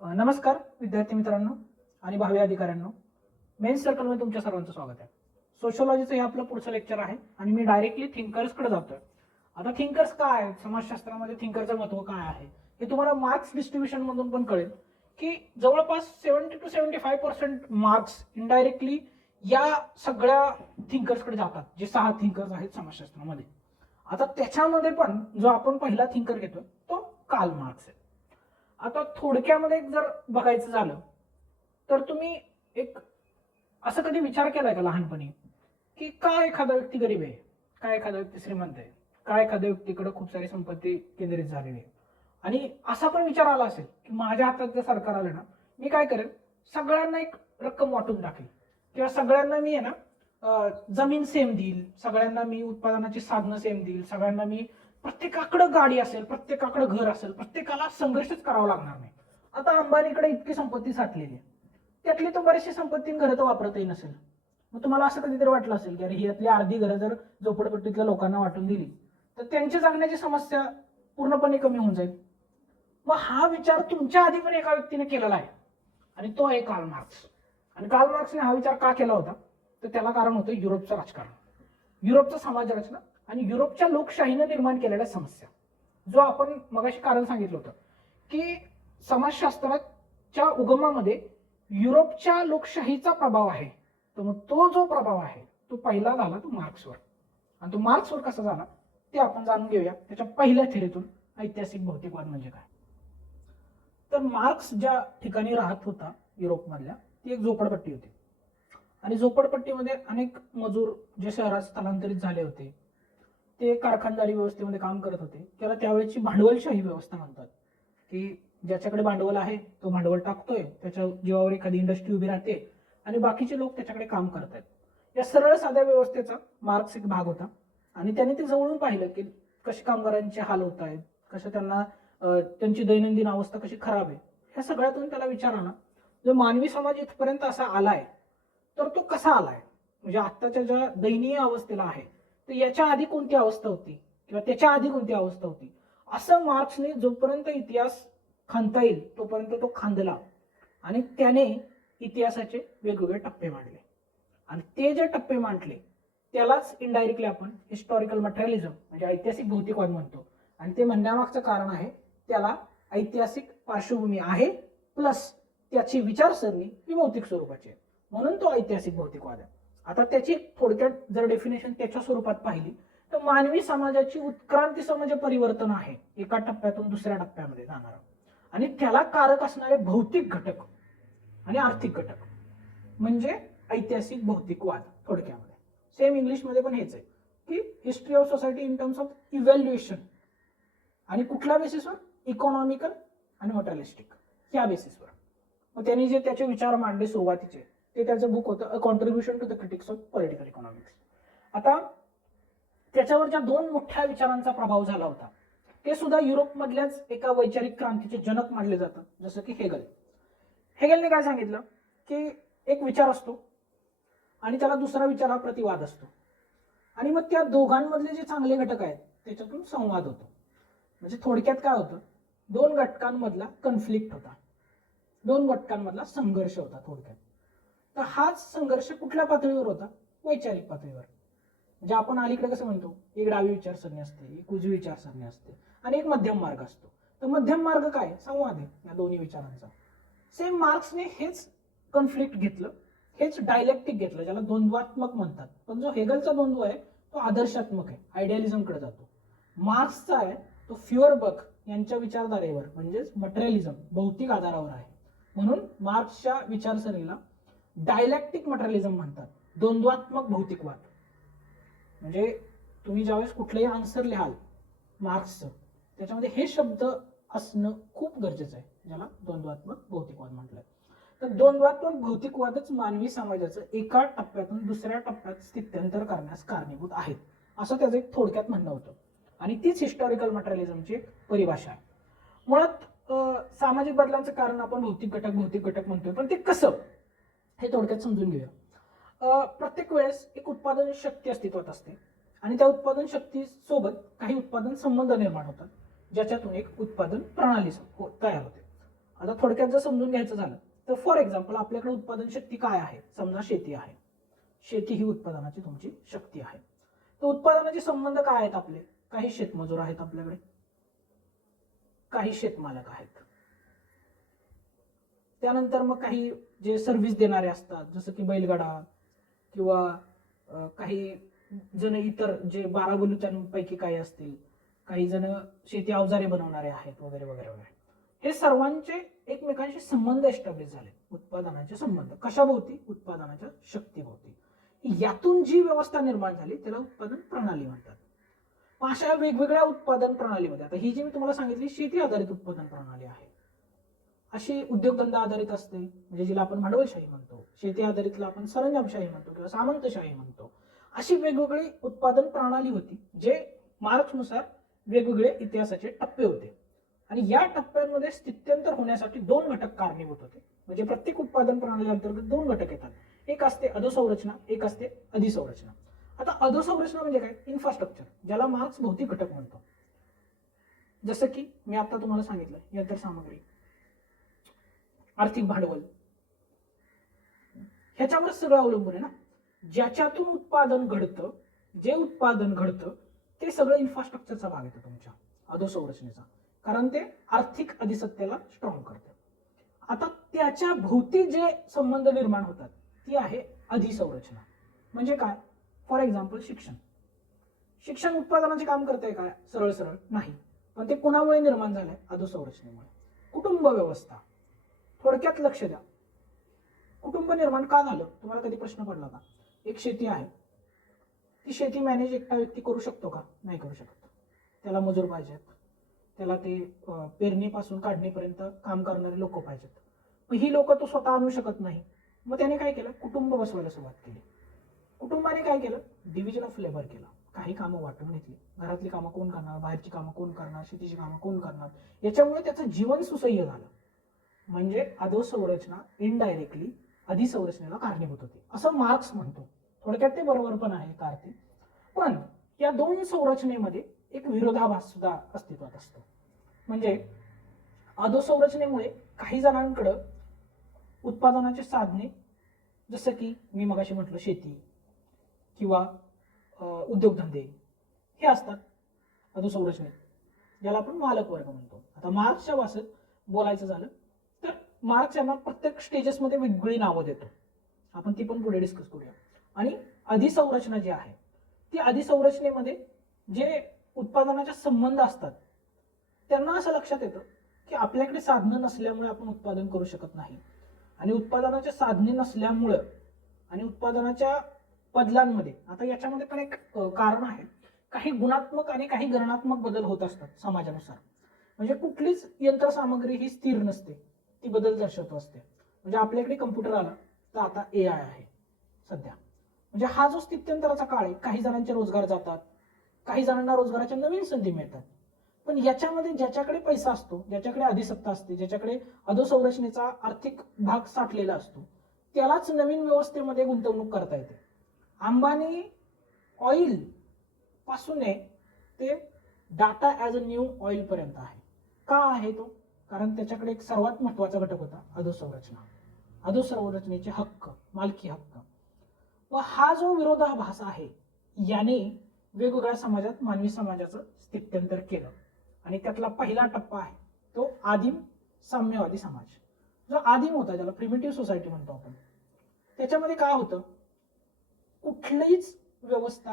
नमस्कार विद्यार्थी मित्रांनो आणि भावी अधिकाऱ्यांनो. मेन सर्कलमध्ये तुमच्या सर्वांचं स्वागत आहे. सोशोलॉजीचं हे आपलं पुढचं लेक्चर आहे आणि मी डायरेक्टली थिंकर्सकडे जातोय. आता थिंकर्स काय? आहेत समाजशास्त्रामध्ये थिंकरचं महत्त्व काय आहे? हे तुम्हाला मार्क्स डिस्ट्रीब्युशन मधून पण कळेल की जवळपास seventy two seventy five percent marks indirectly या सगळ्या थिंकर्सकडे जातात जे सहा थिंकर्स आहेत समाजशास्त्रामध्ये. आता त्याच्यामध्ये पण जो आपण पहिला थिंकर घेतो तो काल मार्क्स आहे. आता थोडक्यामध्ये जर बघायचं झालं तर तुम्ही एक असं कधी विचार केलाय का लहानपणी? की का एखादा व्यक्ती गरीब आहे का एखादा व्यक्ती श्रीमंत आहे का एखाद्या व्यक्तीकडे खूप सारी संपत्ती केंद्रित झालेली आहे? आणि असा पण विचार आला असेल की माझ्या हातात जर सरकार आलं ना मी काय करेल? सगळ्यांना एक रक्कम वाटून टाकेल. किंवा सगळ्यांना मी आहे ना जमीन सेम देईल सगळ्यांना मी उत्पादनाची साधनं सेम देईल सगळ्यांना मी प्रत्येकाकडं गाडी असेल प्रत्येकाकडं घर असेल प्रत्येकाला संघर्षच करावा लागणार नाही. आता अंबानीकडे इतकी संपत्ती साठलेली आहे. त्यातली तर बरीचशी संपत्ती घरं तर वापरतही नसेल. मग तुम्हाला असं कधीतरी वाटलं असेल की अरे ही यातली अर्धी घरं जर झोपडपट्टीतल्या लोकांना वाटून दिली तर त्यांची जगण्याची समस्या पूर्णपणे कमी होऊन जाईल. मग हा विचार तुमच्या आधी पण एका व्यक्तीने केलेला आहे. आणि तो आहे कार्ल मार्क्स आणि कार्ल मार्क्सने हा विचार का केला होता? तर त्याला कारण होतं युरोपचं राजकारण. युरोपचं समाज रचना आणि युरोपच्या लोकशाहीनं निर्माण केलेल्या समस्या. जो आपण मगाशी कारण सांगितलं होतं की समाजशास्त्राच्या उगमामध्ये युरोपच्या लोकशाहीचा प्रभाव आहे. तर मग तो जो प्रभाव आहे तो पहिला झाला तो मार्क्सवर. आणि तो मार्क्सवर कसा झाला ते आपण जाणून घेऊया. त्याच्या पहिल्या थेरीतून ऐतिहासिक भौतिकवाद म्हणजे काय? तर मार्क्स ज्या ठिकाणी राहत होता युरोपमधल्या ती एक झोपडपट्टी होती. आणि झोपडपट्टीमध्ये अनेक मजूर जे शहरात स्थलांतरित झाले होते ते कारखानदारी व्यवस्थेमध्ये काम करत होते. त्याला त्यावेळेची भांडवलशाही व्यवस्था म्हणतात. की ज्याच्याकडे भांडवल आहे तो भांडवल टाकतोय. त्याच्या जीवावर एखादी इंडस्ट्री उभी राहते आणि बाकीचे लोक त्याच्याकडे काम करतायत या सरळ साध्या व्यवस्थेचा मार्क्स एक भाग होता. आणि त्याने ते जवळून पाहिलं की कसे कामगारांचे हाल होत आहेत कसं त्यांना त्यांची दैनंदिन अवस्था कशी खराब आहे. ह्या सगळ्यातून त्याला विचारा ना. जो मानवी समाज इथपर्यंत असा आलाय तर तो कसा आलाय? म्हणजे आत्ताच्या ज्या दयनीय अवस्थेला आहे तर याच्या आधी कोणती अवस्था होती? किंवा त्याच्या आधी कोणती अवस्था होती? असं मार्क्सने जोपर्यंत इतिहास खांदता येईल तोपर्यंत तो खांदला. आणि त्याने इतिहासाचे वेगवेगळे टप्पे मांडले. आणि ते जे टप्पे मांडले त्यालाच इनडायरेक्टली आपण हिस्टॉरिकल मटेरियलिझम म्हणजे ऐतिहासिक भौतिकवाद म्हणतो. आणि ते म्हणण्यामागचं कारण आहे त्याला ऐतिहासिक पार्श्वभूमी आहे प्लस त्याची विचारसरणी ही भौतिक स्वरूपाची आहे. म्हणून तो ऐतिहासिक भौतिकवाद आहे. आता त्याची थोडक्यात जर डेफिनेशन त्याच्या स्वरूपात पाहिली तर मानवी समाजाची उत्क्रांती म्हणजे परिवर्तन आहे. एका टप्प्यातून दुसऱ्या टप्प्यामध्ये जाणार आणि त्याला कारक असणारे भौतिक घटक आणि आर्थिक घटक म्हणजे ऐतिहासिक भौतिकवाद थोडक्यामध्ये. सेम इंग्लिशमध्ये पण हेच आहे की history of society in terms of evaluation आणि कुठल्या बेसिसवर इकॉनॉमिकल आणि मटेरियलिस्टिक या बेसिसवर मग त्यांनी जे त्याचे विचार मांडले सुरुवातीचे ते त्याचं बुक होतं a contribution to the critics of political economics आता त्याच्यावर ज्या दोन मोठ्या विचारांचा प्रभाव झाला होता ते सुद्धा युरोपमधल्याच एका वैचारिक क्रांतीचे जनक मानले जातात जसं की हेगल. हेगलने काय सांगितलं? की एक विचार असतो आणि त्याला दुसरा विचार हा प्रतिवाद असतो. आणि मग त्या दोघांमधले जे चांगले घटक आहेत त्याच्यातून संवाद होतो. म्हणजे थोडक्यात काय होतं? दोन घटकांमधला कन्फ्लिक्ट होता. दोन घटकांमधला संघर्ष होता थोडक्यात. तर हाच संघर्ष कुठल्या पातळीवर होता? वैचारिक पातळीवर. म्हणजे आपण अलीकडे कसं म्हणतो? एक डावी विचारसरणी असते एक उजवी विचारसरणी असते आणि एक मध्यम मार्ग असतो. तर मध्यम मार्ग काय? संवाद आहे या दोन्ही विचारांचा. सेम मार्क्सने हेच कन्फ्लिक्ट घेतलं हेच डायलेक्टिक घेतलं ज्याला द्वंद्वात्मक म्हणतात. पण जो हेगलचा द्वंद्व आहे तो आदर्शात्मक आहे आयडियालिझमकडे जातो. मार्क्सचा आहे तो फ्युअर बक यांच्या विचारधारेवर म्हणजेच मटेरियलिझम भौतिक आधारावर आहे. म्हणून मार्क्सच्या विचारसरणीला डायलॅक्टिक मटेरियलिझम म्हणतात. द्वंद्वात्मक भौतिकवाद. म्हणजे तुम्ही ज्यावेळेस कुठलंही आन्सर लिहाल मार्क्सचं त्याच्यामध्ये हे शब्द असणं खूप गरजेचं आहे ज्याला द्वंद्वात्मक भौतिकवाद म्हटलंय. तर द्वंद्वात्मक भौतिकवादच मानवी समाजाचं एका टप्प्यातून दुसऱ्या टप्प्यात स्थित्यंतर करण्यास कारणीभूत आहेत असं त्याचं एक थोडक्यात म्हणणं होतं. आणि तीच हिस्टॉरिकल मटेरियलिझमची एक परिभाषा आहे. मुळात सामाजिक बदलांचं कारण आपण भौतिक घटक भौतिक घटक म्हणतोय पण ते कसं? हे थोडक्यात समजून घेऊया. प्रत्येक वेळेस एक उत्पादन शक्ती अस्तित्वात असते आणि त्या उत्पादन शक्तीसोबत काही उत्पादन संबंध निर्माण होतात ज्याच्यातून एक उत्पादन प्रणाली हो- तयार होते. आता थोडक्यात जर समजून घ्यायचं झालं तर फॉर एक्झाम्पल आपल्याकडे उत्पादन शक्ती काय आहे? समजा शेती आहे. शेती ही उत्पादनाची तुमची शक्ती आहे. तर उत्पादनाचे संबंध काय आहेत आपले? काही शेतमजूर आहेत आपल्याकडे. काही शेतमालक आहेत. त्यानंतर मग काही जे सर्व्हिस देणारे असतात जसं की बैलगाडा किंवा काही जण इतर जे बारा बलुत्यांपैकी काही असतील काही जण शेती अवजारे बनवणारे आहेत वगैरे वगैरे वगैरे. हे सर्वांचे एकमेकांशी संबंध एस्टॅब्लिश झाले. उत्पादनाचे संबंध. कशाभोवती उत्पादनाच्या शक्तीभोवती यातून जी व्यवस्था निर्माण झाली त्याला उत्पादन प्रणाली म्हणतात. मग अशा वेगवेगळ्या उत्पादन प्रणालीमध्ये आता ही जी मी तुम्हाला सांगितली शेती आधारित उत्पादन प्रणाली आहे. अशी उद्योगधंदा आधारित असते म्हणजे जिला आपण भांडवलशाही म्हणतो शेती आधारितला आपण सरंजामशाही म्हणतो किंवा सामंतशाही म्हणतो. अशी वेगवेगळी उत्पादन प्रणाली होती जे मार्क्सनुसार वेगवेगळे इतिहासाचे टप्पे होते. आणि या टप्प्यांमध्ये स्थित्यंतर होण्यासाठी दोन घटक कारणीभूत होते. म्हणजे प्रत्येक उत्पादन प्रणाली अंतर्गत दोन घटक येतात. एक असते अधोसंरचना एक असते अधिसंरचना. आता अधोसंरचना म्हणजे काय? इन्फ्रास्ट्रक्चर ज्याला मार्क्स भौतिक घटक म्हणतो. जसं की मी आता तुम्हाला सांगितलं यंत्रसामग्री आर्थिक भांडवल. ह्याच्यावर सगळं अवलंबून आहे ना. ज्याच्यातून उत्पादन घडतं जे उत्पादन घडतं ते सगळं इन्फ्रास्ट्रक्चरचा भाग येतो तुमच्या. अधोसंरचनेचा. कारण ते आर्थिक अधिसत्तेला स्ट्रॉंग करतं. आता त्याच्या भोवती जे संबंध निर्माण होतात ती आहे अधिसंरचना. म्हणजे काय? फॉर एक्झाम्पल शिक्षण. शिक्षण उत्पादनाचे काम करते काय सरळ सरळ नाही. पण ते कुणामुळे निर्माण झालंय? अधोसंरचनेमुळे. कुटुंब व्यवस्था. थोडक्यात लक्ष द्या. कुटुंब निर्माण का झालं? तुम्हाला कधी प्रश्न पडला का? एक शेती आहे. ती शेती मॅनेज एकटा व्यक्ती करू शकतो का? नाही करू शकत. त्याला मजूर पाहिजेत. त्याला ते पेरणीपासून काढणीपर्यंत काम करणारे लोक पाहिजेत. मग ही लोक तो स्वतः आणू शकत नाही. मग त्याने काय केलं? कुटुंब बसवायला सुरुवात केली. कुटुंबाने काय केलं? डिव्हिजन ऑफ लेबर केलं. काही कामं वाटून घेतली. घरातली कामं कोण करणार? बाहेरची कामं कोण करणार? शेतीची कामं कोण करणार? याच्यामुळे त्याचं जीवन सुसह्य झालं. म्हणजे अधोसंरचना इनडायरेक्टली अधिसंरचनेला कारणीभूत होते. असं मार्क्स म्हणतो. थोडक्यात ते बरोबर पण आहे कार्तिक पण या दोन संरचनेमध्ये एक विरोधाभास सुद्धा अस्तित्वात असतो. म्हणजे अधोसंरचनेमुळे काही जणांकडं उत्पादनाचे साधने जसं की मी मगाशी म्हटलं शेती किंवा उद्योगधंदे हे असतात अधोसंरचनेत ज्याला आपण मालक वर्ग म्हणतो. आता मार्क्सच्या भाषेत बोलायचं झालं मार्क्स यांना प्रत्येक स्टेजेसमध्ये वेगळी नावं देतो. आपण ती पण पुढे डिस्कस करूया. आणि अधिसंरचना जी आहे ती अधिसंरचनेमध्ये जे उत्पादनाच्या संबंध असतात त्यांना असं लक्षात येतं की आपल्याकडे साधनं नसल्यामुळे आपण उत्पादन करू शकत नाही. आणि उत्पादनाच्या साधने नसल्यामुळं आणि उत्पादनाच्या बदलांमध्ये आता याच्यामध्ये पण एक कारण आहे. काही गुणात्मक आणि काही गणनात्मक बदल होत असतात समाजानुसार. म्हणजे कुठलीच यंत्रसामग्री ही स्थिर नसते. ती बदल दर्शवत असते. म्हणजे आपल्याकडे कम्प्युटर आला तर आता ए आय आहे सध्या. म्हणजे हा जो स्थित्यंतराचा काळ आहे काही जणांचे रोजगार जातात काही जणांना रोजगाराच्या नवीन संधी मिळतात. पण याच्यामध्ये ज्याच्याकडे पैसा असतो ज्याच्याकडे अधिसत्ता असते ज्याच्याकडे अधोसंरचनेचा आर्थिक भाग साठलेला असतो त्यालाच नवीन व्यवस्थेमध्ये गुंतवणूक करता येते. अंबानी ऑइलपासून आहे ते data as a new oil पर्यंत आहे. का आहे तो? कारण त्याच्याकडे एक सर्वात महत्त्वाचा घटक होता अधोसंरचना. अधोसंरचनेचे हक्क मालकी हक्क. व हा जो विरोधाभास आहे याने वेगवेगळ्या समाजात मानवी समाजाचं स्थित्यंतर केलं. आणि त्यातला पहिला टप्पा आहे तो आदिम साम्यवादी समाज. जो आदिम होता ज्याला प्रिमिटिव्ह सोसायटी म्हणतो आपण. त्याच्यामध्ये काय होतं? कुठलीच व्यवस्था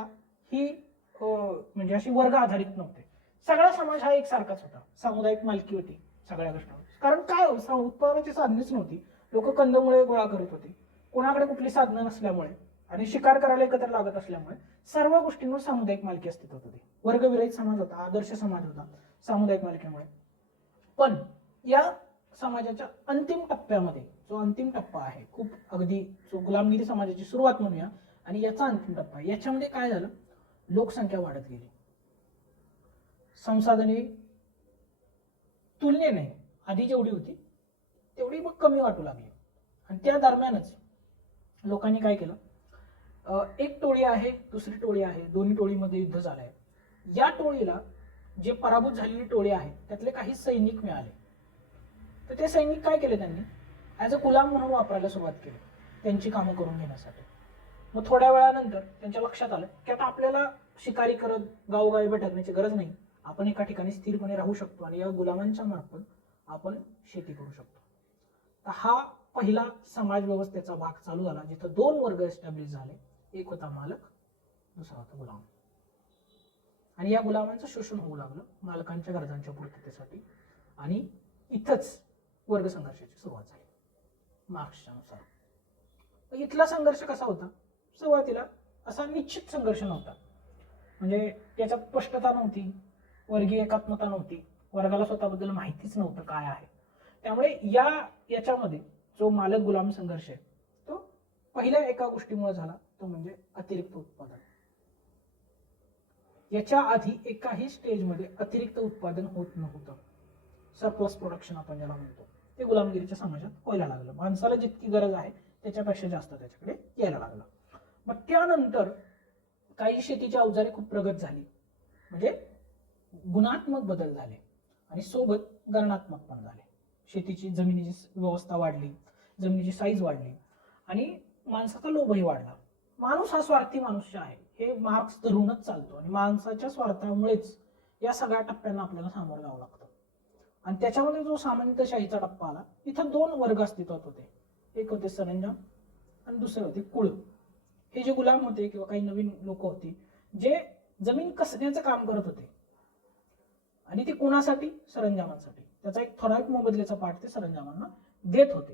ही अं, म्हणजे अशी वर्ग आधारित नव्हते. सगळा समाज हा एकसारखाच होता. सामुदायिक मालकी होती. सगळ्या गोष्टींवर कारण काय हो, उत्पादनाची साधनेच नव्हती. लोक कंदमुळे गोळा करत होते. कोणाकडे कुठली साधनं नसल्यामुळे आणि शिकार करायला एकत्र लागत असल्यामुळे सर्व गोष्टींवर सामुदायिक मालकी अस्तित्वात होती. वर्गविरहित समाज होता आदर्श समाज होता सामुदायिक मालकीमुळे. पण या समाजाच्या अंतिम टप्प्यामध्ये जो अंतिम टप्पा आहे खूप अगदी जो गुलामगिरी समाजाची सुरुवात म्हणूया आणि याचा अंतिम टप्पा याच्यामध्ये काय झालं? लोकसंख्या वाढत गेली. संसाधने तुलनेने आधी जेवढी होती तेवढी मग कमी वाटू लागली. आणि त्या दरम्यानच लोकांनी काय केलं? एक टोळी आहे दुसरी टोळी आहे दोन्ही टोळीमध्ये युद्ध झालं आहे या टोळीला जे पराभूत झालेली टोळी आहे त्यातले काही सैनिक मिळाले. तर ते सैनिक काय केले त्यांनी? ॲज अ गुलाम म्हणून वापरायला सुरुवात केली त्यांची कामं करून घेण्यासाठी. मग थोड्या वेळानंतर त्यांच्या लक्षात आलं की आता आपल्याला शिकारी करत गावोगावी भटकण्याची गरज नाही. आपण एका ठिकाणी स्थिरपणे राहू शकतो आणि या गुलामांच्या मार्फत आपण शेती करू शकतो. तर हा पहिला समाज व्यवस्थेचा भाग चालू झाला जिथं दोन वर्ग एस्टॅब्लिश झाले. एक होता मालक दुसरा होता गुलाम. आणि या गुलामांचं शोषण होऊ लागलं मालकांच्या गरजांच्या पूर्ततेसाठी. आणि इथंच वर्ग संघर्षाची सुरुवात झाली मार्क्सच्या नुसार. इथला संघर्ष कसा होता? सुरुवातीला असा निश्चित संघर्ष नव्हता. म्हणजे त्याच्यात स्पष्टता नव्हती. वर्गीय एकात्मता नव्हती. वर्गाला स्वतःबद्दल माहितीच नव्हतं काय आहे. त्यामुळे या याच्यामध्ये जो मालक गुलाम संघर्ष आहे तो पहिल्या एका गोष्टीमुळे झाला तो म्हणजे अतिरिक्त उत्पादन. याच्या आधी एकाही स्टेजमध्ये अतिरिक्त उत्पादन होत नव्हतं. सरप्लस प्रोडक्शन आपण ज्याला म्हणतो ते गुलामगिरीच्या समाजात व्हायला लागलं. माणसाला जितकी गरज आहे त्याच्यापेक्षा जास्त त्याच्याकडे यायला लागलं. मग त्यानंतर काही शेतीची अवजारे खूप प्रगत झाली. म्हणजे गुणात्मक बदल झाले आणि सोबत गणनात्मक पण झाले. शेतीची जमिनीची व्यवस्था वाढली जमिनीची साईज वाढली आणि माणसाचा लोभही वाढला. माणूस हा स्वार्थी मनुष्य आहे. हे मार्क्स धरूनच चालतो आणि माणसाच्या स्वार्थामुळेच या सगळ्या टप्प्यांना आपल्याला सामोरं जावं लागतं. आणि त्याच्यामध्ये जो सामंतशाहीचा टप्पा आला इथं दोन वर्ग अस्तित्वात होते. एक होते सरंजाम आणि दुसरे होते कुळ. हे जे गुलाम होते किंवा काही नवीन लोक होती जे जमीन कसण्याचं काम करत होते आणि ते कोणासाठी? सरंजामांसाठी. त्याचा एक ठराविक मोबदल्याचा पाठ ते सरंजामांना देत होते.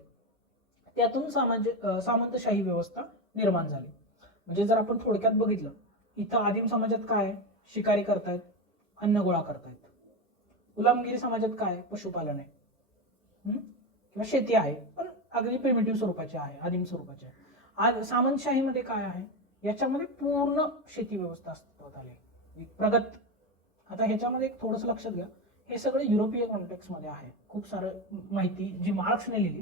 त्यातून सामाज सामंतशाही व्यवस्था निर्माण झाली. म्हणजे जर आपण थोडक्यात बघितलं इथं आदिम समाजात काय आहे? शिकारी करतायत अन्न गोळा करतायत. गुलामगिरी समाजात काय आहे? पशुपालन आहे. किंवा शेती आहे पण अगदी प्रिमेटिव्ह स्वरूपाची आहे आदिम स्वरूपाची आहे. आज सामंतशाहीमध्ये काय आहे? याच्यामध्ये पूर्ण शेती व्यवस्था अस्तित्वात आली. एक प्रगत आता ह्याच्यामध्ये एक थोडंसं लक्षात घ्या. हे सगळं युरोपीय कॉन्टेक्समध्ये आहे. खूप सारं माहिती जी मार्क्सने लिहिली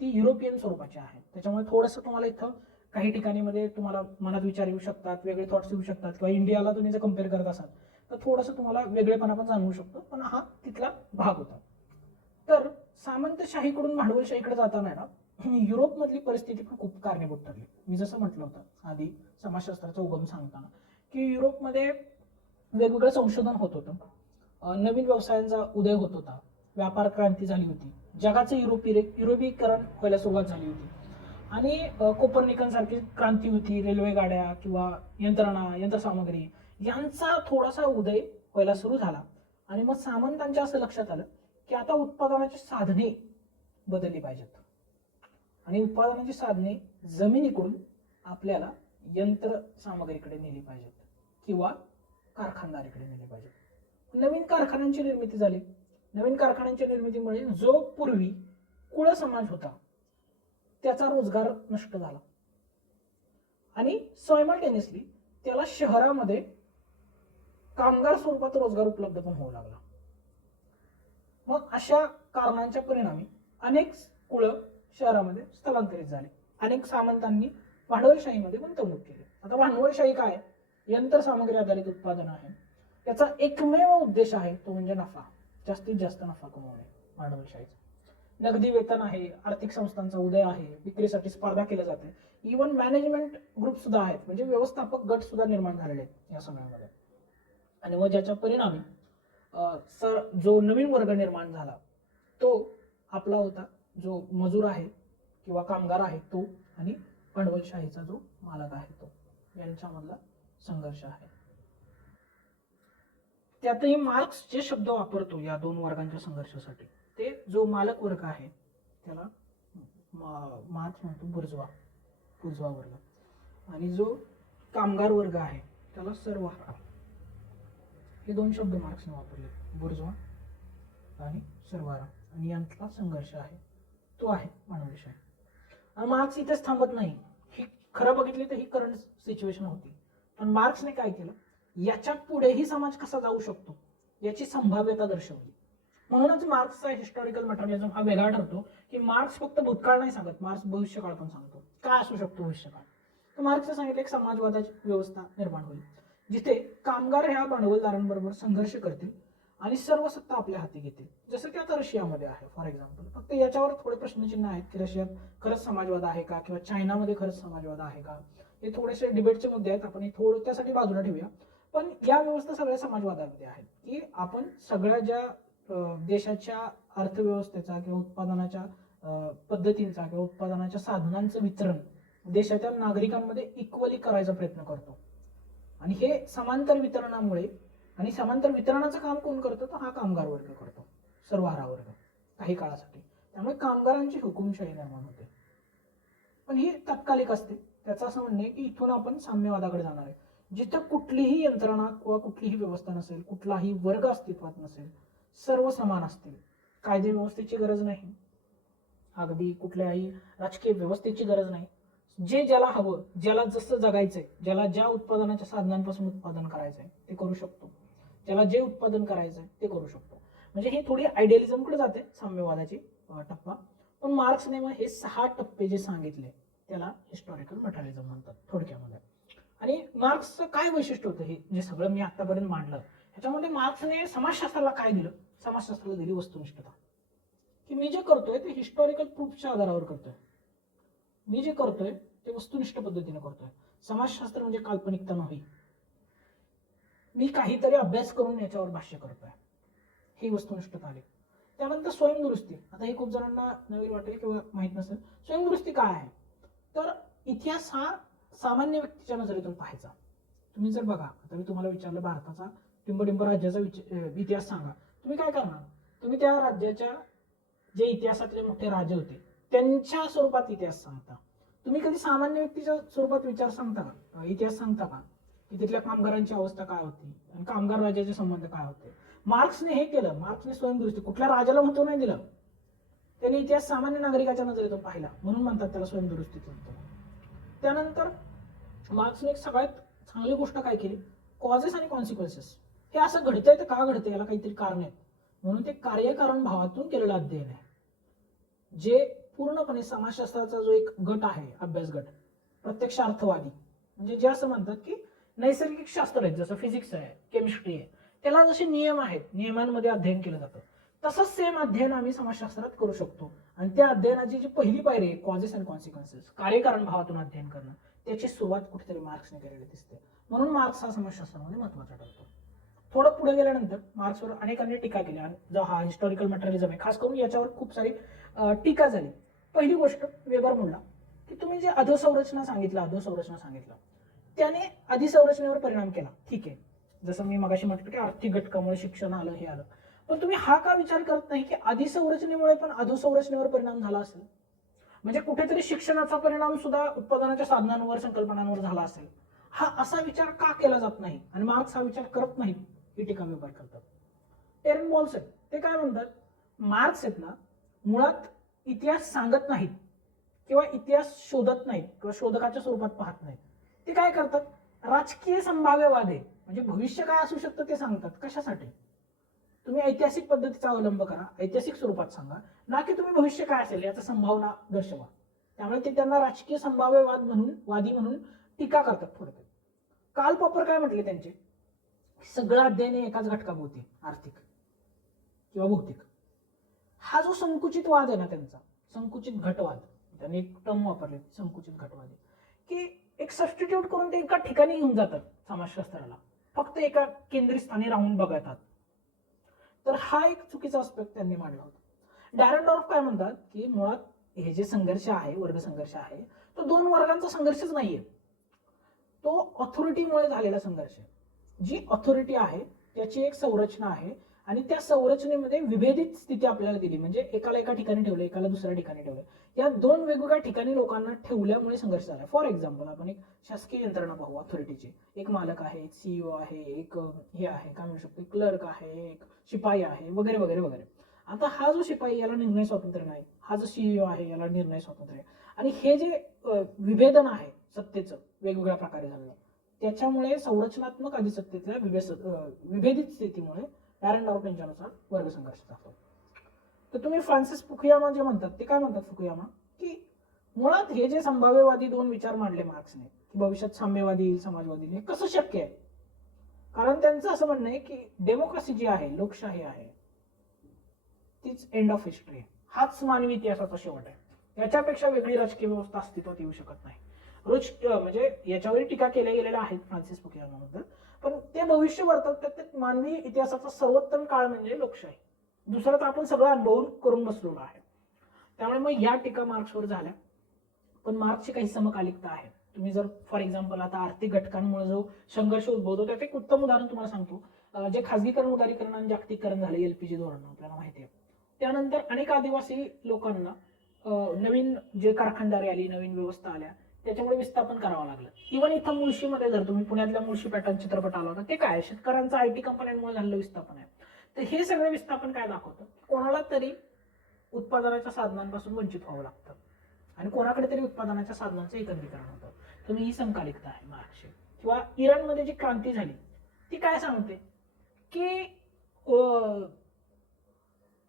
ती युरोपियन स्वरूपाची आहे. त्याच्यामुळे थोडंसं तुम्हाला इथं काही ठिकाणीमध्ये तुम्हाला मनात विचार येऊ शकतात वेगळे थॉट्स येऊ शकतात किंवा इंडियाला तुम्ही जर कंपेअर करत असाल तर थोडंसं तुम्हाला वेगळेपणा पण जाणवू शकतो. पण हा तिथला भाग होता. तर सामंतशाहीकडून भांडवलशाहीकडे जाताना ना युरोपमधली परिस्थिती पण खूप कारणीभूत ठरली. मी जसं म्हटलं होतं आधी समाजशास्त्राचा उगम सांगताना की युरोपमध्ये वेगवेगळं संशोधन होत होतं. नवीन व्यवसायांचा उदय होत होता. व्यापार क्रांती झाली होती. जगाचं युरोपी युरोपीकरण व्हायला सुरुवात झाली होती. आणि अं, क्रांती होती रेल्वे गाड्या किंवा यंत्रणा यंत्रसामग्री यांचा थोडासा उदय व्हायला सुरू झाला. आणि मग सामंतांच्या असं लक्षात आलं की आता उत्पादनाची साधने बदलली पाहिजेत. आणि उत्पादनाची साधने जमिनीकडून आपल्याला यंत्रसामग्रीकडे नेली पाहिजेत. किंवा कारखानदारीकडे नेले पाहिजे नवीन कारखान्यांची निर्मिती झाली. नवीन कारखान्यांच्या निर्मितीमुळे जो पूर्वी कुळ समाज होता त्याचा रोजगार नष्ट झाला. आणि सायमल्टेनियसली त्याला शहरामध्ये कामगार स्वरूपात रोजगार उपलब्ध पण होऊ लागला. मग अशा कारणांच्या परिणामी अनेक कुळ शहरामध्ये स्थलांतरित झाले. अनेक सामंतांनी भांडवलशाहीमध्ये गुंतवणूक केली. आता भांडवलशाही काय? आहे? यंत्रसामग्री आधारित उत्पादन आहे. याचा एकमेव उद्देश आहे तो म्हणजे नफा. जास्तीत जास्त नफा कमवणे भांडवलशाहीचा नगदी वेतन आहे आर्थिक संस्थांचा उदय आहे विक्रीसाठी स्पर्धा केल्या जाते. इवन मॅनेजमेंट ग्रुप सुद्धा आहेत म्हणजे व्यवस्थापक गट सुद्धा निर्माण झालेले आहेत या समयामध्ये आणि मग ज्याच्या परिणामी सर जो नवीन वर्ग निर्माण झाला तो आपला होता जो मजूर आहे किंवा कामगार आहे तो आणि भांडवलशाहीचा जो मालक आहे तो. यांच्यामधला संघर्ष आहे. त्यातही मार्क्स जे शब्द वापरतो या दोन वर्गांच्या संघर्षासाठी ते जो मालक वर्ग आहे त्याला मार्क्स म्हणतो बुर्जवा बुर्जवा वर्ग. आणि जो कामगार वर्ग आहे त्याला सर्वहारा हे दोन शब्द मार्क्सने वापरले बुर्जवा आणि सर्वारा. आणि यांतला संघर्ष आहे तो आहे भांडवलशाही आणि मार्क्स इथेच थांबत नाही. ही खरं बघितली तर ही करंट सिच्युएशन होती. पण मार्क्सने काय केलं? याच्या पुढेही समाज कसा जाऊ शकतो? याची संभाव्यता दर्शवली. म्हणूनच मार्क्सचा हिस्टॉरिकल मटेरियलिझम हा वेगळा ठरतो की मार्क्स फक्त भूतकाळ नाही सांगत मार्क्स भविष्यकाळ पण सांगतो. काय असू शकतो भविष्यकाळ? तर मार्क्सने सांगितलं एक समाजवादाची व्यवस्था निर्माण होईल जिथे कामगार ह्या भांडवलदारांबरोबर संघर्ष करतील आणि सर्व सत्ता आपल्या हाती घेतील. जसं की आता रशियामध्ये आहे फॉर एक्झाम्पल फक्त याच्यावर थोडे प्रश्नचिन्ह आहेत की रशियात खरंच समाजवाद आहे का? किंवा चायनामध्ये खरंच समाजवाद आहे का? हे थोडेसे डिबेटचे मुद्दे आहेत आपण हे थोडं त्यासाठी बाजूला ठेवूया. पण या व्यवस्था सगळ्या समाजवादामध्ये आहेत की आपण सगळ्या ज्या देशाच्या अर्थव्यवस्थेचा किंवा उत्पादनाच्या पद्धतींचा किंवा उत्पादनाच्या साधनांचं वितरण देशाच्या नागरिकांमध्ये इक्वली करायचा प्रयत्न करतो. आणि हे समांतर वितरणामुळे आणि समांतर वितरणाचं काम कोण करतो? तर हा कामगार वर्ग करतो सर्वहारा वर्ग काही काळासाठी. त्यामुळे कामगारांची हुकुमशाही निर्माण होते. पण ही तात्कालिक असते. त्याचं असं म्हणणे की इथून आपण साम्यवादाकडे जाणार आहे. जिथं कुठलीही यंत्रणा किंवा कुठलीही व्यवस्था नसेल कुठलाही वर्ग अस्तित्वात नसेल सर्व समान असतील. कायदे व्यवस्थेची गरज नाही. अगदी कुठल्याही राजकीय व्यवस्थेची गरज नाही. जे ज्याला हवं ज्याला जसं जगायचंय ज्याला ज्या उत्पादनाच्या साधनांपासून उत्पादन करायचंय ते करू शकतो. ज्याला जे उत्पादन करायचंय ते करू शकतो. म्हणजे हे थोडी आयडियलिझमकडे जाते साम्यवादाची टप्पा. पण मार्क्सने मग हे सहा टप्पे जे सांगितले त्याला हिस्टॉरिकल मटेरियलिझम म्हणतात थोडक्यामध्ये. आणि मार्क्सचं काय वैशिष्ट्य होतं हे जे सगळं मी आतापर्यंत मांडलं ह्याच्यामध्ये मार्क्सने समाजशास्त्राला काय दिलं? समाजशास्त्राला दिली वस्तुनिष्ठता. की मी जे करतोय ते हिस्टॉरिकल प्रूफच्या आधारावर करतोय. मी जे करतोय ते वस्तुनिष्ठ पद्धतीने करतोय. समाजशास्त्र म्हणजे काल्पनिकता नाही मी काहीतरी अभ्यास करून याच्यावर भाष्य करतोय. ही वस्तुनिष्ठता आली. त्यानंतर स्वयंदुरुस्ती. आता हे खूप जणांना नवीन वाटेल किंवा माहीत नसेल. स्वयंदुरुस्ती काय आहे? तर इतिहास हा सामान्य व्यक्तीच्या नजरेतून पाहायचा. तुम्ही जर बघा आता मी तुम्हाला विचारलं भारताचा टिंबडिंब राज्याचा विच- इतिहास सांगा. तुम्ही काय करणार? तुम्ही त्या राज्याच्या जे इतिहासातले मोठे राजे होते त्यांच्या स्वरूपात इतिहास सांगता. तुम्ही कधी सामान्य व्यक्तीच्या स्वरूपात विचार सांगता का? इतिहास सांगता का? की तिथल्या कामगारांची अवस्था काय होती आणि कामगार राजाचे संबंध काय होते? मार्क्सने हे केलं. मार्क्सने स्वयंदृष्टी कुठल्या राजाला महत्त्व नाही दिलं? त्यांनी इतिहास सामान्य नागरिकाच्या नजरेतून पाहिला. म्हणून म्हणतात त्याला स्वयंदुरुस्ती त्यानंतर मार्क्सने एक सगळ्यात चांगली गोष्ट काय केली? कॉजेस आणि कॉन्सिक्वेन्सेस हे असं घडतंय तर का घडतंय? याला काहीतरी कारण आहेत. म्हणून ते कार्यकारण भावातून केलेलं अध्ययन आहे. जे पूर्णपणे समाजशास्त्राचा जो एक गट आहे अभ्यास गट प्रत्यक्ष अर्थवादी म्हणजे जे असं म्हणतात की नैसर्गिक शास्त्र आहेत जसं फिजिक्स आहे केमिस्ट्री आहे त्याला जसे नियम आहेत नियमांमध्ये अध्ययन केलं जातं. तसंच सेम अध्ययन आम्ही समाजशास्त्रात करू शकतो. आणि त्या अध्ययनाची जी पहिली पायरी आहे कॉजेस अँड कॉन्सिक्वेन्सेस कार्यकारण भावातून अध्ययन करणं त्याची सुरुवात कुठेतरी मार्क्सने केलेली दिसते. म्हणून मार्क्स हा समाजशास्त्रामध्ये महत्त्वाचा ठरतो. थोडं पुढे गेल्यानंतर मार्क्सवर अनेकांनी टीका केली. आणि जो हा हिस्टॉरिकल मटेरियलिझम आहे खास करून याच्यावर खूप सारी टीका झाली. पहिली गोष्ट वेबर म्हणला की तुम्ही जे अधोसंरचना सांगितलं अधोसंरचना सांगितलं त्याने अधिसंरचनेवर परिणाम केला. ठीक आहे. जसं मी मगाशी म्हटलं की आर्थिक घटकामुळे शिक्षण आलं हे आलं. पण तुम्ही हा का विचार करत नाही की अधिसंरचनेमुळे पण अधोसंरचनेवर परिणाम झाला असेल? म्हणजे कुठेतरी शिक्षणाचा परिणाम सुद्धा उत्पादनाच्या साधनांवर संकल्पनांवर झाला असेल. हा असा विचार का केला जात नाही? आणि मार्क्स हा विचार करत नाही ही टीका वेबर करतात एरन बॉल्स आहेत. ते काय म्हणतात? मार्क्स आहेत ना मुळात इतिहास सांगत नाहीत किंवा इतिहास शोधत नाहीत किंवा शोधकाच्या स्वरूपात पाहत नाहीत. ते काय करतात? राजकीय संभाव्यवाद आहे म्हणजे भविष्य काय असू शकतं ते सांगतात. कशासाठी? तुम्ही ऐतिहासिक पद्धतीचा अवलंब करा ऐतिहासिक स्वरूपात सांगा. ना की तुम्ही भविष्य काय असेल याचा संभावना दर्शवा. त्यामुळे ते त्यांना राजकीय संभाव्यवाद म्हणून वादी म्हणून टीका करतात थोडक्यात काल पॉपर काय म्हटले त्यांचे? सगळं अध्ययन एकाच घटकाभोवती आर्थिक किंवा भौतिक. हा जो संकुचित वाद आहे ना त्यांचा संकुचित घटवाद त्यांनी एक टर्म वापरले संकुचित घटवाद. की एक सबस्टिट्यूट करून ते एका ठिकाणी घेऊन जातात समाजशास्त्राला. फक्त एका केंद्रीय स्थानी राहून बघतात. तर हा एक चुकीचा आस्पेक्ट त्यांनी मांडला होता. डॅरन काय म्हणतात की मुळात हे जे संघर्ष आहे वर्ग संघर्ष आहे तो दोन वर्गांचा संघर्षच नाहीये. तो ऑथॉरिटीमुळे झालेला संघर्ष आहे. जी ऑथॉरिटी आहे त्याची एक संरचना आहे आणि त्या संरचनेमध्ये विभेदित स्थिती आपल्याला दिली. म्हणजे एकाला एका ठिकाणी ठेवलं एकाला दुसऱ्या ठिकाणी ठेवलं. या दोन वेगवेगळ्या ठिकाणी लोकांना ठेवल्यामुळे संघर्ष झाला. फॉर एक्झाम्पल आपण एक शासकीय यंत्रणा पाहू ऑथॉरिटीची एक मालक आहे एक सीईओ आहे एक हे आहे काय म्हणू शकतो क्लर्क आहे एक शिपाई आहे वगैरे वगैरे वगैरे. आता हा जो शिपाई याला निर्णय स्वातंत्र्य नाही. हा जो सीईओ आहे याला निर्णय स्वातंत्र्य आहे. आणि हे जे विभेदन आहे सत्तेचं वेगवेगळ्या प्रकारे झालेलं त्याच्यामुळे संरचनात्मक अधिसत्तेतल्या विभेस विभेदित स्थितीमुळे पॅरेंट ऑफ़ यांच्यानुसार वर्ग संघर्ष दाखवतो तर तुम्ही फ्रान्सिस फुकुयामा जे म्हणतात ते काय म्हणतात फुकुयामा? की मुळात हे जे संभाव्यवादी दोन विचार मांडले मार्क्सने की भविष्यात साम्यवादी येईल समाजवादी येईल हे कसं शक्य आहे? कारण त्यांचं असं म्हणणं आहे की डेमोक्रेसी जी आहे लोकशाही आहे तीच एंड ऑफ हिस्ट्री हाच मानवी इतिहासाचा शेवट आहे. याच्यापेक्षा वेगळी राजकीय व्यवस्था अस्तित्वात येऊ शकत नाही. रोज म्हणजे याच्यावर टीका केल्या गेलेल्या आहेत फ्रान्सिस फुकियानाबद्दल पण ते भविष्य वर्तवतात ते मानवी इतिहासाचा सर्वोत्तम काळ म्हणजे लोकशाही. दुसरं तर आपण सगळं अनुभवून करून बसलेलो आहे. त्यामुळे मग या टीका मार्क्सवर झाल्या. पण मार्क्सची काही समकालिकता आहे. तुम्ही जर फॉर एक्झाम्पल आता आर्थिक घटकांमुळे जो संघर्ष उद्भवतो त्यात एक उत्तम उदाहरण तुम्हाला सांगतो. जे खासगीकरण उदारीकरण आणि जागतिकरण झाले एलपीजी धोरण आपल्याला माहिती आहे. त्यानंतर अनेक आदिवासी लोकांना नवीन जे कारखानदारी आली नवीन व्यवस्था आल्या त्याच्यामुळे विस्थापन करावं लागलं. इव्हन इथं मुळशीमध्ये जर तुम्ही पुण्यातल्या मुळशी पॅटर्न चित्रपट आला होता ते काय? शेतकऱ्यांचं आय टी कंपन्यांमुळे झालेलं विस्थापन आहे. तर हे सगळं विस्थापन काय दाखवतं? कोणाला तरी उत्पादनाच्या साधनांपासून वंचित व्हावं लागतं. आणि कोणाकडे तरी उत्पादनाच्या साधनांचं एकत्रीकरण होतं. तर ही संकालिकता आहे मार्क्सची. किंवा इराणमध्ये जी क्रांती झाली ती काय सांगते? की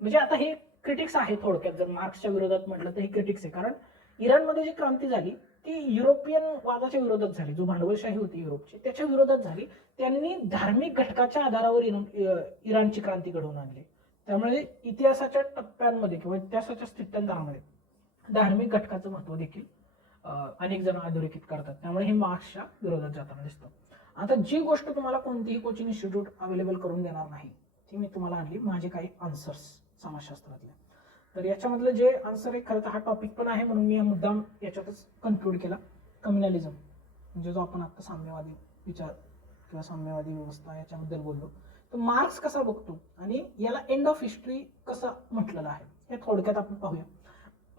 म्हणजे आता हे क्रिटिक्स आहे थोडक्यात. जर मार्क्सच्या विरोधात म्हटलं तर हे क्रिटिक्स आहे. कारण इराणमध्ये जी क्रांती झाली ती युरोपियन वादाच्या विरोधात झाली. जो भांडवलशाही होती युरोपची त्याच्या विरोधात झाली. त्यांनी धार्मिक घटकाच्या आधारावर इराणची क्रांती घडवून आणली. त्यामुळे इतिहासाच्या टप्प्यांमध्ये किंवा इतिहासाच्या स्थित्यंतरामध्ये धार्मिक घटकाचं महत्त्व देखील अनेक जण अधोरेखित करतात. त्यामुळे हे मार्क्सच्या विरोधात जाताना दिसतं. आता जी गोष्ट तुम्हाला कोणतीही कोचिंग इन्स्टिट्यूट अवेलेबल करून देणार नाही ती मी तुम्हाला आणली. माझे काही आन्सर्स समाजशास्त्रातले. तर याच्यामधलं जे आन्सर आहे खरं तर हा टॉपिक पण आहे म्हणून मी हा मुद्दाम याच्यातच कन्क्लूड केला. कम्युनॅलिझम म्हणजे जो आपण आता साम्यवादी विचार किंवा साम्यवादी व्यवस्था याच्याबद्दल बोललो. तर मार्क्स कसा बघतो आणि याला एंड ऑफ हिस्ट्री कसं म्हटलेलं आहे हे थोडक्यात आपण पाहूया.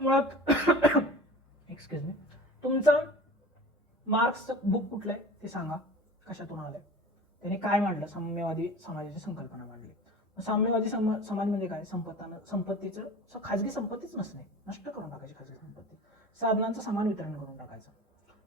मुळात एक्सक्यूज मी तुमचं मार्क्सचं बुक कुठलं आहे ते सांगा कशातून आलं आहे त्याने काय मांडलं? साम्यवादी समाजाची संकल्पना मांडली. साम्यवादी सम समाज म्हणजे काय संपत्तानं संपत्तीचं स- खाजगी संपत्तीच नसणे. नष्ट करून टाकायची खाजगी संपत्ती. साधनांचं समान वितरण करून टाकायचं.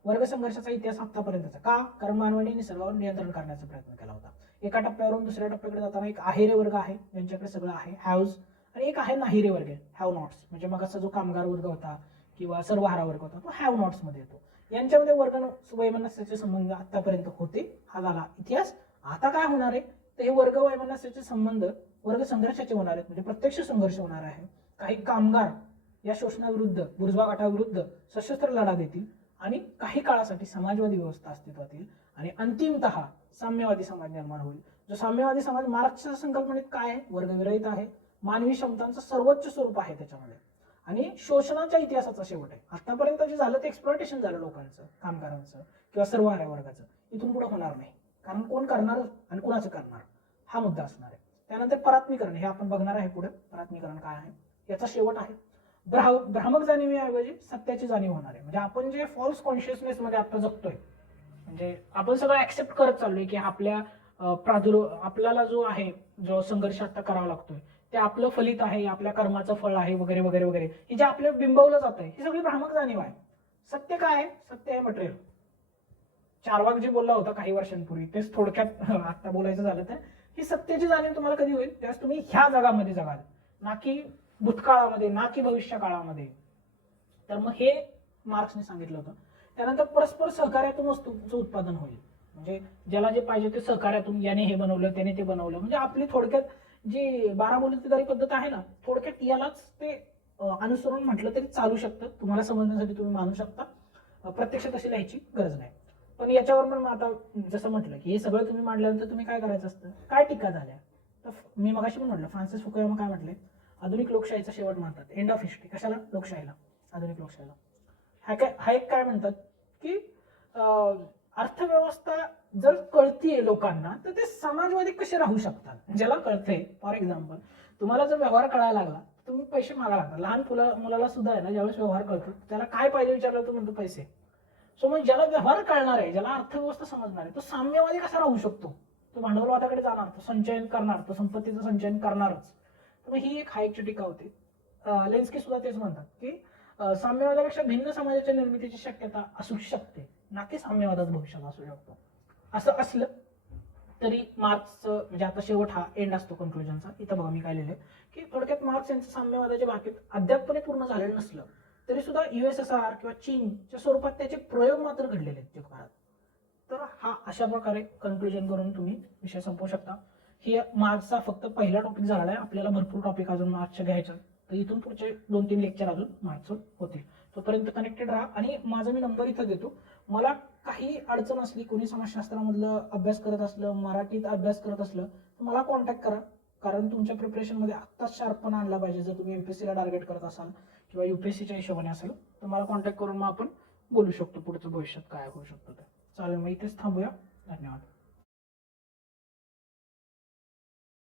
वर्ग संघर्षाचा इतिहास आतापर्यंतचा का? कारण मानवाने निसर्गावर नियंत्रण करण्याचा प्रयत्न केला होता. एका टप्प्यावरून दुसऱ्या टप्प्याकडे जाताना एक आहेरे वर्ग आहे. ज्यांच्याकडे सगळं आहे हॅव्ज आणि एक आहे नाहिरे वर्ग हॅव नॉट्स. म्हणजे मग असा जो कामगार वर्ग होता किंवा सर्वहारा वर्ग होता तो हॅव नॉट्समध्ये येतो. यांच्यामध्ये वर्ग वैमनस्याचे संबंध आतापर्यंत होते. हा झाला इतिहास. आता काय होणार आहे? तर हे वर्ग वैमनस्याचे संबंध वर्ग संघर्षाचे होणार आहेत. म्हणजे प्रत्यक्ष संघर्ष होणार आहे. काही कामगार या शोषणाविरुद्ध बुर्जवा गटाविरुद्ध सशस्त्र लढा देतील आणि काही काळासाठी समाजवादी व्यवस्था अस्तित्वात येईल आणि अंतिमत साम्यवादी समाज निर्माण होईल. जो साम्यवादी समाज मार्क्सच्या संकल्पनेत काय आहे? वर्गविरहित आहे. मानवी क्षमतांचं सर्वोच्च स्वरूप आहे त्याच्यामध्ये. आणि शोषणाच्या इतिहासाचा शेवट आहे. आतापर्यंत जे झालं ते एक्सप्लॉटेशन झालं लोकांचं कामगारांचं किंवा सर्व वर्गाचं. इथून पुढे होणार नाही. कारण कोण करणार आणि कोणाचं करणार? हा मुद्दा असणार आहे. त्यानंतर परात्मीकरण हे आपण बघणार आहे पुढे. परात्मीकरण काय आहे? याचा शेवट आहे. भ्रा भ्रामक जाणीवेऐवजी सत्याची जाणीव होणार आहे. म्हणजे आपण जे फॉल्स कॉन्शियसनेस मध्ये आता जगतोय म्हणजे आपण सगळं ऍक्सेप्ट करत चाललोय की आपल्या अं, प्रादुर् आपल्याला जो आहे जो संघर्ष आता करावा लागतोय ते आपलं फलित आहे आपल्या कर्माचं फळ आहे वगैरे वगैरे वगैरे. हे जे आपल्या बिंबवलं जात आहे ही सगळी भ्रामक जाणीव आहे. सत्य काय आहे? सत्य आहे मटेरियल चारवाक जे बोलला होता काही वर्षांपूर्वी तेच थोडक्यात आता बोलायचं झालं तर ही सत्तेची जाणीव तुम्हाला कधी होईल? त्यास तुम्ही ह्या जगामध्ये जगाल. ना की भूतकाळामध्ये ना की भविष्य काळामध्ये तर मग हे मार्क्सने सांगितलं होतं. त्यानंतर परस्पर सहकार्यातून वस्तूंचं उत्पादन होईल. म्हणजे ज्याला जे पाहिजे ते सहकार्यातून याने हे बनवलं त्याने ते बनवलं. म्हणजे आपली थोडक्यात जी बारा बोलतीदारी पद्धत आहे ना थोडक्यात यालाच ते अनुसरून म्हटलं तरी चालू शकतं. तुम्हाला समजण्यासाठी तुम्ही मानू शकता. प्रत्यक्ष तशी लिहायची गरज नाही. पण याच्यावर पण आता जसं म्हटलं की हे सगळं तुम्ही मांडल्यानंतर तुम्ही काय करायचं असतं? काय टीका झाल्या? तर मी मगाशी पण म्हटलं फ्रान्सिस फुकुयामा काय म्हटले? आधुनिक लोकशाहीचा शेवट मानतात. एंड ऑफ हिस्ट्री कशाला? लोकशाहीला. आधुनिक लोकशाहीला. हा काय हा एक काय म्हणतात की अर्थव्यवस्था जर कळतीये लोकांना तर ते समाजवादी कसे राहू शकतात? ज्याला कळते फॉर एक्झाम्पल तुम्हाला जर व्यवहार कळायला लागला तुम्ही पैसे मागायला लागतात लहान फुला मुलाला सुद्धा आहे ना ज्यावेळेस व्यवहार कळतो त्याला काय पाहिजे विचारलं तर म्हणतो पैसे. सो मग ज्याला व्यवहार कळणार आहे ज्याला अर्थव्यवस्था समजणार आहे तो साम्यवादी कसा राहू शकतो? तो भांडवलवादाकडे जाणार तो संचयन करणार तो संपत्तीचं संचयन करणारच. तर मग ही एक हायकची टीका होती. अं, लेन्स्की सुद्धा तेच म्हणतात की साम्यवादापेक्षा भिन्न समाजाच्या निर्मितीची शक्यता असू शकते. ना की साम्यवादात भविष्यात असू शकतो. असं असलं तरी मार्क्सचं म्हणजे आता शेवट हा एंड असतो कन्क्लुजनचा इथं बघा मी काय लिहिलंय की थोडक्यात मार्क्स यांचं साम्यवादाच्या बाबतीत अद्यापपणे पूर्ण झालेलं नसलं. तरी सुद्धा युएसएसआर किंवा चीनच्या स्वरूपात त्याचे प्रयोग मात्र घडलेले आहेत जगभरात तर हा अशा प्रकारे कन्क्लुजन करून तुम्ही विषय संपवू शकता. ही मार्चचा फक्त पहिला टॉपिक झाला आहे आपल्याला भरपूर टॉपिक अजून मार्चचे घ्यायचं तर इथून पुढचे दोन तीन लेक्चर अजून मार्चचं होतील. तोपर्यंत कनेक्टेड राहा. आणि माझा मी नंबर इथं देतो. मला काही अडचण असली कोणी समाजशास्त्रामधलं अभ्यास करत असलं मराठीत अभ्यास करत असलं तर मला कॉन्टॅक्ट करा. कारण तुमच्या प्रिपरेशनमध्ये आत्ताच शार्पपणा आणला पाहिजे. जर तुम्ही एमपीएससीला टार्गेट करत असाल किंवा युपीएससीच्या हिशोबाने असेल तर मला कॉन्टॅक्ट करून मग आपण बोलू शकतो पुढचं भविष्यात काय होऊ शकतं ते चालेल मग इथेच थांबूया धन्यवाद